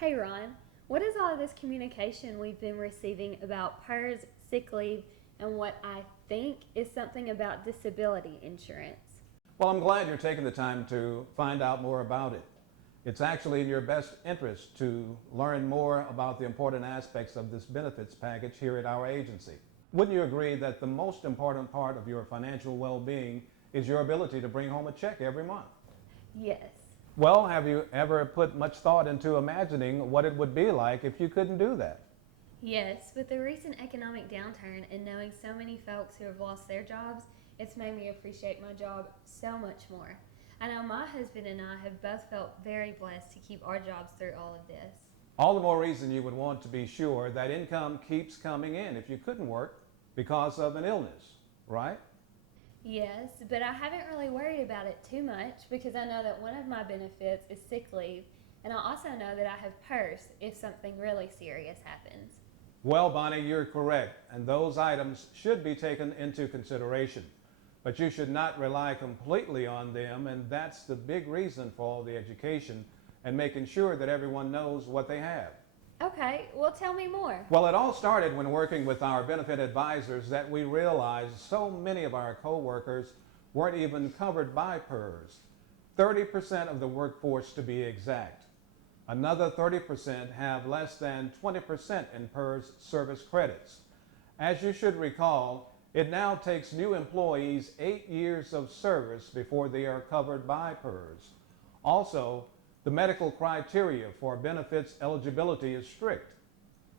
Hey Ron, what is all of this communication we've been receiving about PERS, sick leave, and what I think is something about disability insurance? Well, I'm glad you're taking the time to find out more about it. It's actually in your best interest to learn more about the important aspects of this benefits package here at our agency. Wouldn't you agree that the most important part of your financial well-being is your ability to bring home a check every month? Yes. Well, have you ever put much thought into imagining what it would be like if you couldn't do that? Yes, with the recent economic downturn and knowing so many folks who have lost their jobs, it's made me appreciate my job so much more. I know my husband and I have both felt very blessed to keep our jobs through all of this. All the more reason you would want to be sure that income keeps coming in if you couldn't work because of an illness, right? Yes, but I haven't really worried about it too much because I know that one of my benefits is sick leave, and I also know that I have PERS if something really serious happens. Well, Bonnie, you're correct, and those items should be taken into consideration. But you should not rely completely on them, and that's the big reason for all the education and making sure that everyone knows what they have. Okay, well, tell me more. Well, it all started when working with our benefit advisors that we realized so many of our coworkers weren't even covered by PERS. 30% of the workforce to be exact. Another 30% have less than 20% in PERS service credits. As you should recall, it now takes new employees 8 years of service before they are covered by PERS. Also, the medical criteria for benefits eligibility is strict.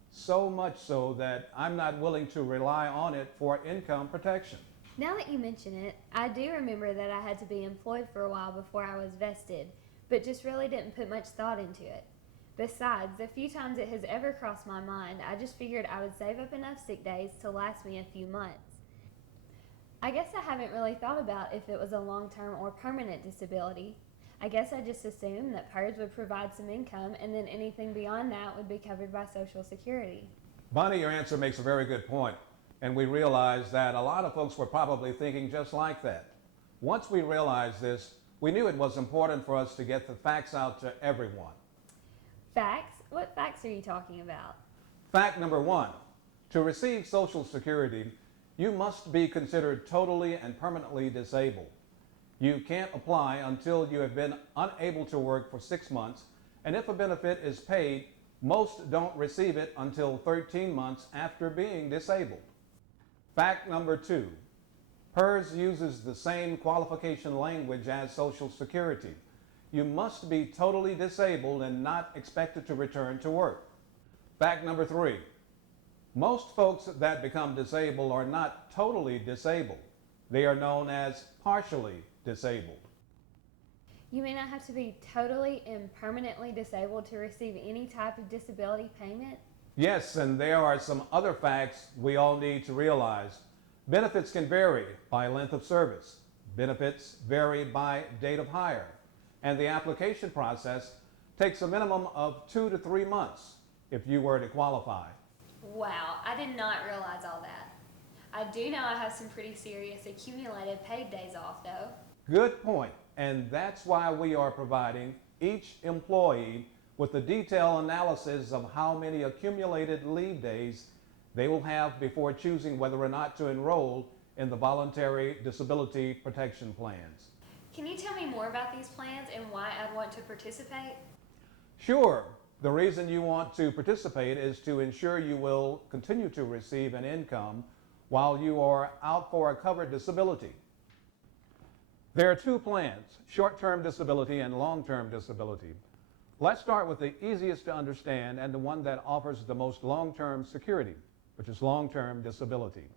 So much so that I'm not willing to rely on it for income protection. Now that you mention it, I do remember that I had to be employed for a while before I was vested, but just really didn't put much thought into it. Besides, the few times it has ever crossed my mind, I just figured I would save up enough sick days to last me a few months. I guess I haven't really thought about if it was a long-term or permanent disability. I guess I just assumed that PERS would provide some income and then anything beyond that would be covered by Social Security. Bonnie, your answer makes a very good point, and we realized that a lot of folks were probably thinking just like that. Once we realized this, we knew it was important for us to get the facts out to everyone. Facts? What facts are you talking about? Fact number one, to receive Social Security, you must be considered totally and permanently disabled. You can't apply until you have been unable to work for 6 months, and if a benefit is paid, most don't receive it until 13 months after being disabled. Fact number two, PERS uses the same qualification language as Social Security. You must be totally disabled and not expected to return to work. Fact number three, most folks that become disabled are not totally disabled. They are known as partially disabled. You mean I have to be totally and permanently disabled to receive any type of disability payment? Yes, and there are some other facts we all need to realize. Benefits can vary by length of service. Benefits vary by date of hire. And the application process takes a minimum of 2 to 3 months if you were to qualify. Wow, I did not realize all that. I do know I have some pretty serious accumulated paid days off though. Good point. And that's why we are providing each employee with a detailed analysis of how many accumulated leave days they will have before choosing whether or not to enroll in the voluntary disability protection plans. Can you tell me more about these plans and why I'd want to participate? Sure, the reason you want to participate is to ensure you will continue to receive an income while you are out for a covered disability. There are two plans, short-term disability and long-term disability. Let's start with the easiest to understand and the one that offers the most long-term security, which is long-term disability.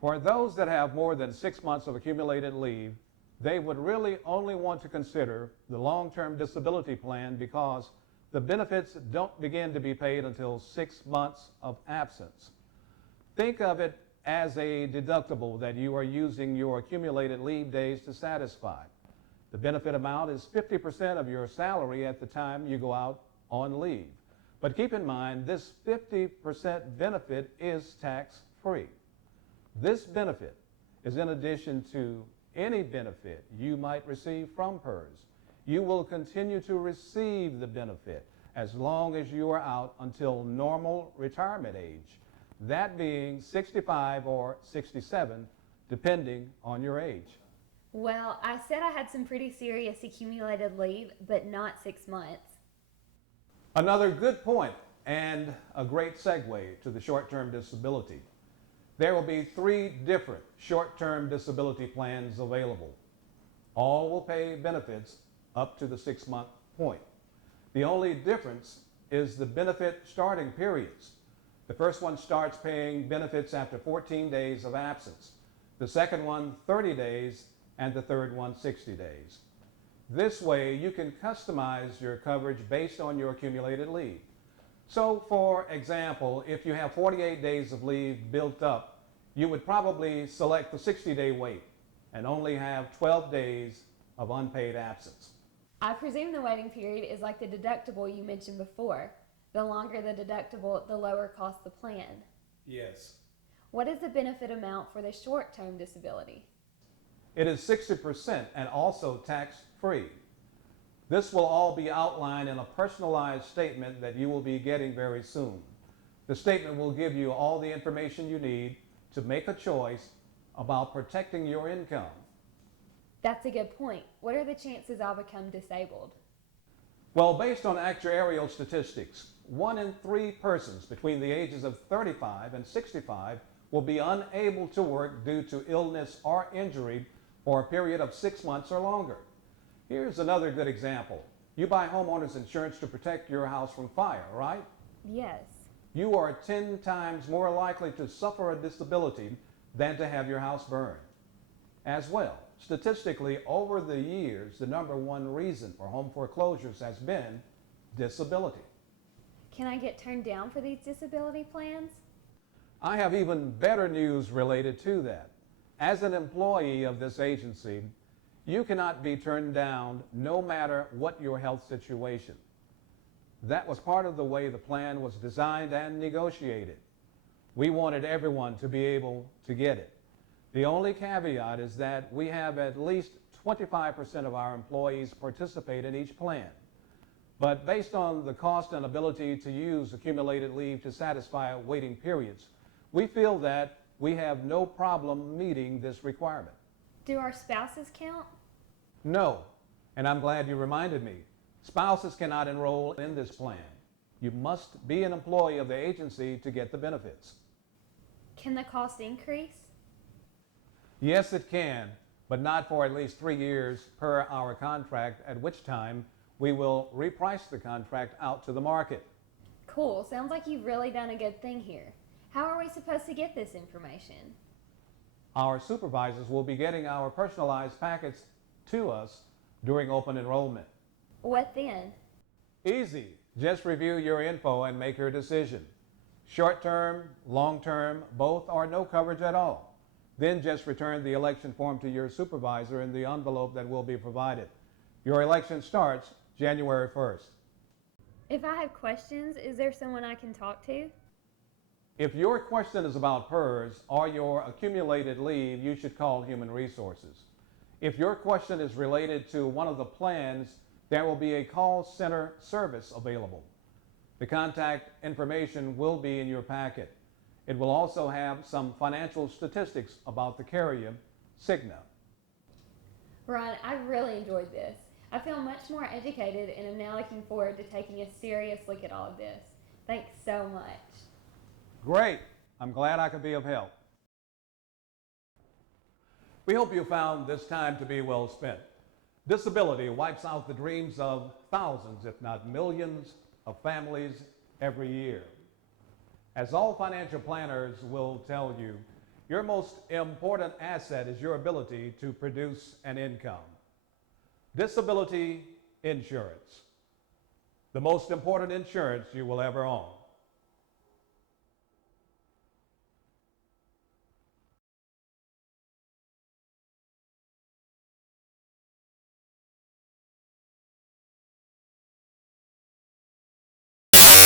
For those that have more than 6 months of accumulated leave, they would really only want to consider the long-term disability plan because the benefits don't begin to be paid until 6 months of absence. Think of it as a deductible that you are using your accumulated leave days to satisfy. The benefit amount is 50% of your salary at the time you go out on leave. But keep in mind, this 50% benefit is tax-free. This benefit is in addition to any benefit you might receive from PERS. You will continue to receive the benefit as long as you are out until normal retirement age, that being 65 or 67, depending on your age. Well, I said I had some pretty serious accumulated leave, but not 6 months. Another good point and a great segue to the short-term disability. There will be 3 different short-term disability plans available. All will pay benefits up to the 6-month point. The only difference is the benefit starting periods. The first one starts paying benefits after 14 days of absence. The second one, 30 days, and the third one, 60 days. This way, you can customize your coverage based on your accumulated leave. So, for example, if you have 48 days of leave built up, you would probably select the 60-day wait and only have 12 days of unpaid absence. I presume the waiting period is like the deductible you mentioned before. The longer the deductible, the lower cost the plan. Yes. What is the benefit amount for the short-term disability? It is 60% and also tax-free. This will all be outlined in a personalized statement that you will be getting very soon. The statement will give you all the information you need to make a choice about protecting your income. That's a good point. What are the chances I'll become disabled? Well, based on actuarial statistics, 1 in 3 persons between the ages of 35 and 65 will be unable to work due to illness or injury for a period of 6 months or longer. Here's another good example. You buy homeowners insurance to protect your house from fire, right? Yes. You are 10 times more likely to suffer a disability than to have your house burned. As well, statistically, over the years, the #1 reason for home foreclosures has been disability. Can I get turned down for these disability plans? I have even better news related to that. As an employee of this agency, you cannot be turned down no matter what your health situation. That was part of the way the plan was designed and negotiated. We wanted everyone to be able to get it. The only caveat is that we have at least 25% of our employees participate in each plan. But based on the cost and ability to use accumulated leave to satisfy waiting periods, we feel that we have no problem meeting this requirement. Do our spouses count? No, and I'm glad you reminded me. Spouses cannot enroll in this plan. You must be an employee of the agency to get the benefits. Can the cost increase? Yes, it can, but not for at least 3 years per our contract, at which time we will reprice the contract out to the market. Cool. Sounds like you've really done a good thing here. How are we supposed to get this information? Our supervisors will be getting our personalized packets to us during open enrollment. What then? Easy. Just review your info and make your decision. Short term, long term, both or no coverage at all. Then just return the election form to your supervisor in the envelope that will be provided. Your election starts January 1st. If I have questions, is there someone I can talk to? If your question is about PERS or your accumulated leave, you should call Human Resources. If your question is related to one of the plans, there will be a call center service available. The contact information will be in your packet. It will also have some financial statistics about the carrier, Cigna. Ron, I really enjoyed this. I feel much more educated and am now looking forward to taking a serious look at all of this. Thanks so much. Great. I'm glad I could be of help. We hope you found this time to be well spent. Disability wipes out the dreams of thousands, if not millions, of families every year. As all financial planners will tell you, your most important asset is your ability to produce an income. Disability insurance, the most important insurance you will ever own.